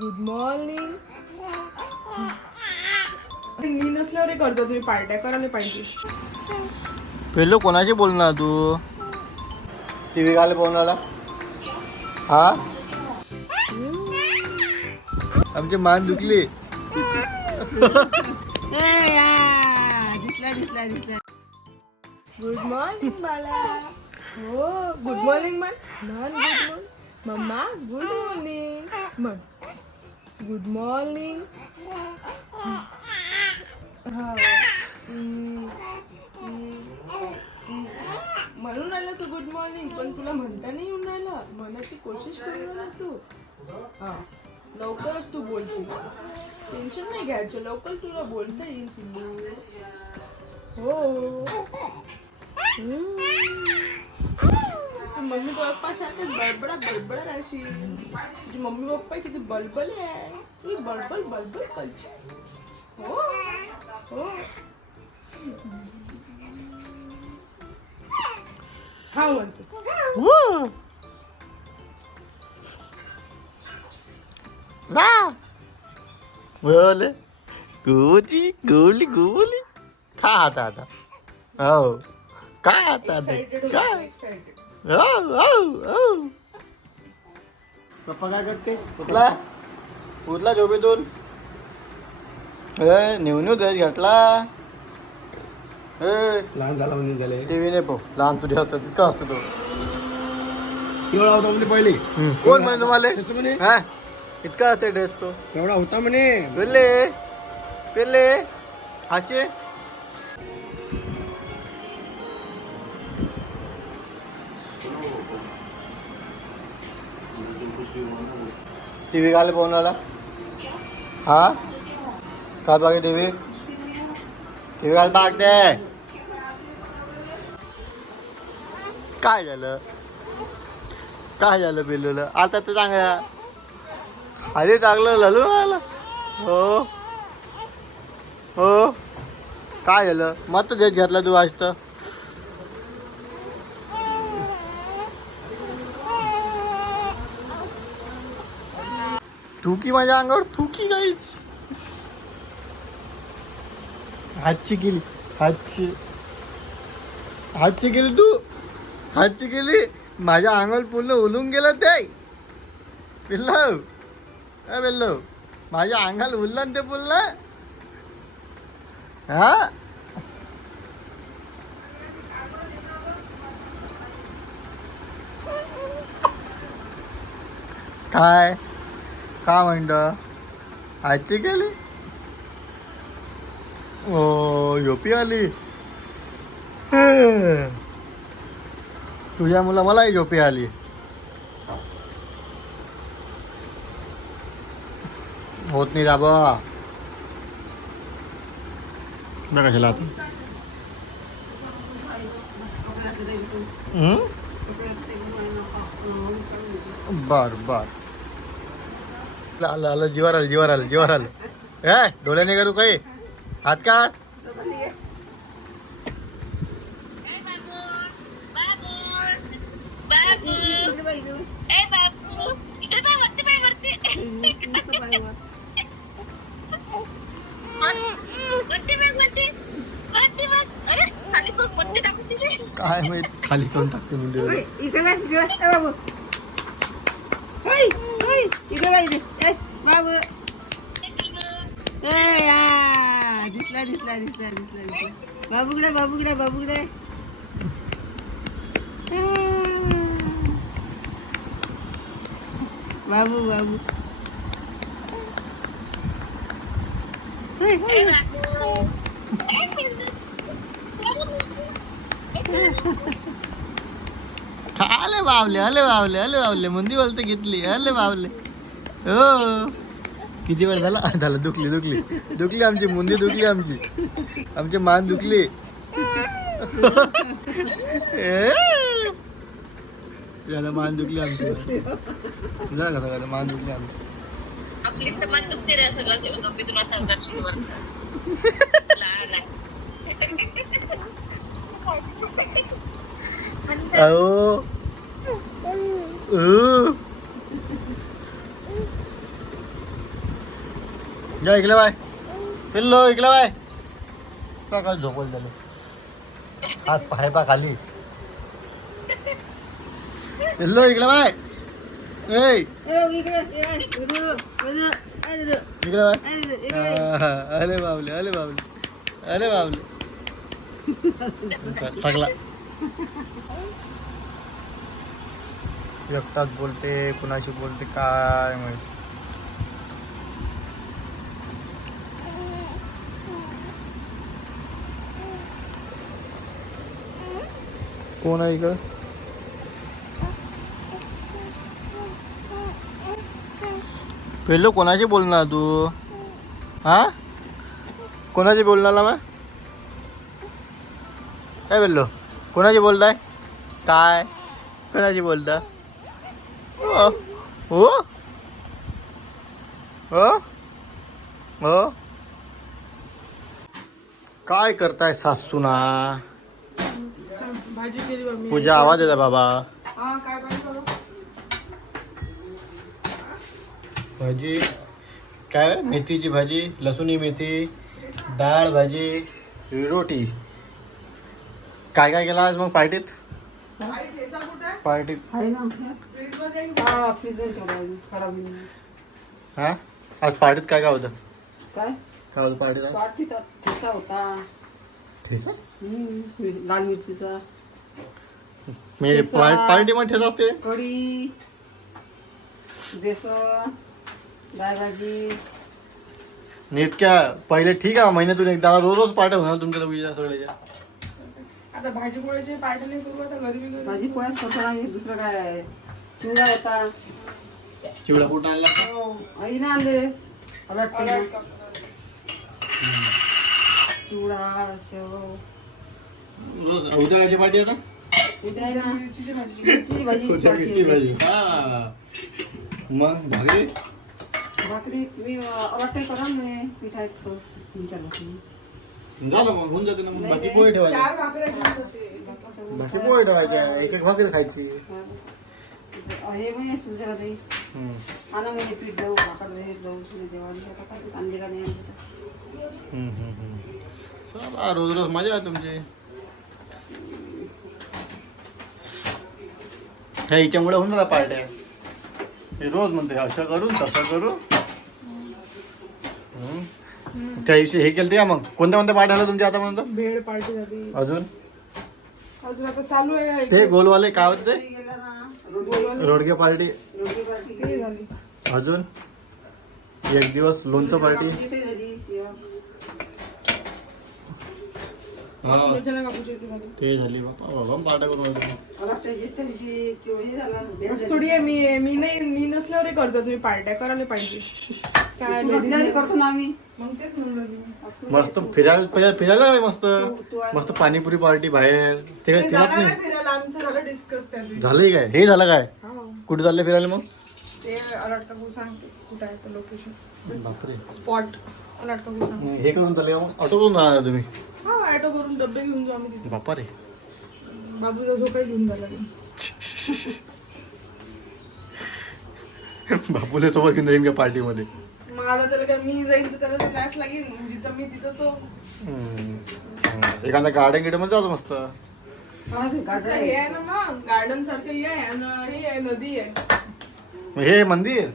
Good morning. मी नसल्यावर करतो तुम्ही पार्ट्या करायला पाहिजे. पेलो कोणाशी बोलणार तू? टीव्ही घाल बोलणारा. हा आमची मान दुखली. गुड मॉर्निंग बाला. हो गुड मॉर्निंग मन. Good morning mamma. Good morning मन. Good morning. म्हणून आला तू गुड मॉर्निंग, पण तुला म्हणता नाही येऊन राहिला. म्हणायची कोशिश करू राहिला तू. हा लवकरच तू बोलते. टेन्शन नाही घ्यायचं, लवकर तुला बोलता येईल पिल्लू. हो तू मम्मी पप्पा सारखे बडबडा बडबडा राहशील. तुझी मम्मी पप्पा किती बलबल आहे. तू बडबल बडबल करशील. हो हो हा म्हणतो. बोले गोली गोली गोली खा आता आता. हो काय आता काय? पप्पा काय करते? कुठला कुठला झोपेतून नेऊ दे घातला. लहान झाला म्हणजे झाले. टीव्ही नाही पाहू. लहान तुझ्या होता तितका असतो तो. एवढा होता म्हणजे पहिले कोण म्हणे तुम्हाला? म्हणे हा इतका असते ड्रेस तो. एवढा होता म्हणे. पेले पेले हाचे टीव्ही घाल पाहुणाला. हा काय बघे टीव्ही? टीव्ही घाल पाहते. काय झालं? काय झालं पिल्लूला? आता तर चांगलं आधी चांगलं झालं मला. हो हो काय झालं? मग तर घेतला तू आज तर. थुकी माझ्या अंगावर थुकी गाईच. हातची केली हातची हातची केली तू. हातची केली माझ्या अंगावर पूर्ण उलून गेलं ते. पिल्लू काय पिल्लू माझ्या अंगाला उरलं ते बोललं. हा काय का म्हणतं? आजची केली. ओ योपी आली. तुझ्या मुला मलाही झोपी आली. होत नाही दाबा बघा कशाला आता. बर बर आलं आलं जीवार आलं जीवार आलं जीवार आलं. डोळ्याने करू काही हात काढ. काय माहित खाली करून टाकते म्हणजे. दिसला दिसला दिसला दिसला. बाबूकडे बाबूकडे बाबूकडे. बाबू बाबू आले बावले आले बावले आले बावले मुंदी बोलते घेतली. आले बावले हो किती वेळ झाला झालं. दुखली दुखली दुखली आमची मुंदी दुखली. आमची मान दुखली. झालं मान दुखली आमची. झालं का सगळं मान दुखली आमची. आपली तर मान दुखते रे सगळं झोपी तुला संघर्षवर अहो जा इकडे बाय पिल्लो इकडे बाय काय झोपल झालं हात पाय पा खाली पिल्लो इकडे बाय ए इकडे बाय अरे बाबले अरे बाबले अरे बाबले सगळा एकटाच बोलते कुणाशी बोलते काय माहिती कोण आहे इकडं पहिलं कोणाशी बोलणार तू हा कोणाशी बोलणार मग काय बोललो कोणाशी बोलताय काय कोणाशी बोलता हो हो हो हो काय करताय सासूना भाजी केली बा मी. पूजा आवाज येता बाबा हा काय भाजी करू? भाजी काय मेथीची भाजी लसुणी मेथी डाळ भाजी रोटी काय काय केलं आज मग पार्टीत आई ठेचा कुठे आहे? पार्टीत फ्रीजमध्ये आहे? हा आज पार्टीत काय काय होतं काय काय होतं पार्टीत आज पाठीत ठेचा होता ठेचा लाल मिरचीचा मी पार्टी मध्ये ठेचा असते कढी बेसन डाळ भाजी इतक्या पहिले ठीक आहे महिन्यातून एकदा रोज रोज पार्ट्या होणार तुमच्या दोघीच्या सगळ्याच्या आता भाजी पोळ्याची पार्टी नाही करू आता घरी घरी. भाजी पोळ्याच करतो आणि दुसरं काय आहे चिवडा होता चिवडा कुठं आणला आईने आणले अलट चिवडा शेव रोज उद्याची पार्टी आता उद्या आहे ना मिरचीची भाजी. मिरची भाजी उद्या मिरची भाजी हा मग भाकरी भाकरी तुम्ही अलट करा म्हणे पिठा तुमच्या लोकांनी झालं मग होऊन जाते ना मग बाकी पोहे ठेवायचे 4 भाकऱ्या घेऊन जाते. बाकी पोहे ठेवायच्या एक एक भाकरी खायची हे म्हणे सुजला ताई हम्म. आणा म्हणे पीठ देऊ भाकर देऊ देवाली आता काय आणले का नाही आणले चला रोज रोज मजा आहे तुमची ह्या हिच्यामुळे होऊन राहिला पार्ट्या हे रोज म्हणते असं करू तसं करू त्या दिवशी हे केलं का मग कोणत्या कोणत्या पार्ट्या आल्या तुमच्या आतापर्यंत भेळ पार्टी झाली. अजून अजून आता चालू आहे. ते गोलवाले काय होते ते गेला ना रोडगे पार्टी रोटी पार्टी किती झाली? अजून एक दिवस लोणचं पार्टी इथे झाली हा लोणच्याला कापूची होती झाली. ते झाली बापा बाबा पार्ट्या करून आले तुम्ही. मला त्या दिवशी चिवडी झाला बस थोडी आहे मी नाही मी नसल्यावर हे करता तुम्ही पार्ट्या करायला पाहिजे काय बसल्याने करतो ना आम्ही मग तेच म्हणून राहिली मी. मस्त फिरायला आहे मस्त मस्त पाणीपुरी पार्टी बाहेर ते काय ते फिरत जाणार नाही आहे फिरायला आमचं झालं डिस्कस त्या दिवशी. झालंय काय हे झालं काय हा. कुठे चालले फिरायला मग ते अलर्ट काकू सांगते कुठं आहे ते लोकेशन बापरे स्पॉट अलर्ट काकू सांगते. हे करून चालले मग ऑटो करून जाणार तुम्ही हा ऑटो करून डबे घेऊन जाऊ आम्ही तिथे. बापा रे बाबूचा झोपाही घेऊन झाला नाही. बापूले सोबत घेऊन जाईन का पार्टीमध्ये मग आता त्याला काय मी जाईन तर त्याला तर गॅस लागेल जिथं मी तिथं तो एखाद्या गार्डन गिडन मध्ये जातो मस्त हा ते गाजर हे आहे ना मग गार्डन सारखं हे आहे आणि हे आहे नदी आहे मग हे मंदिर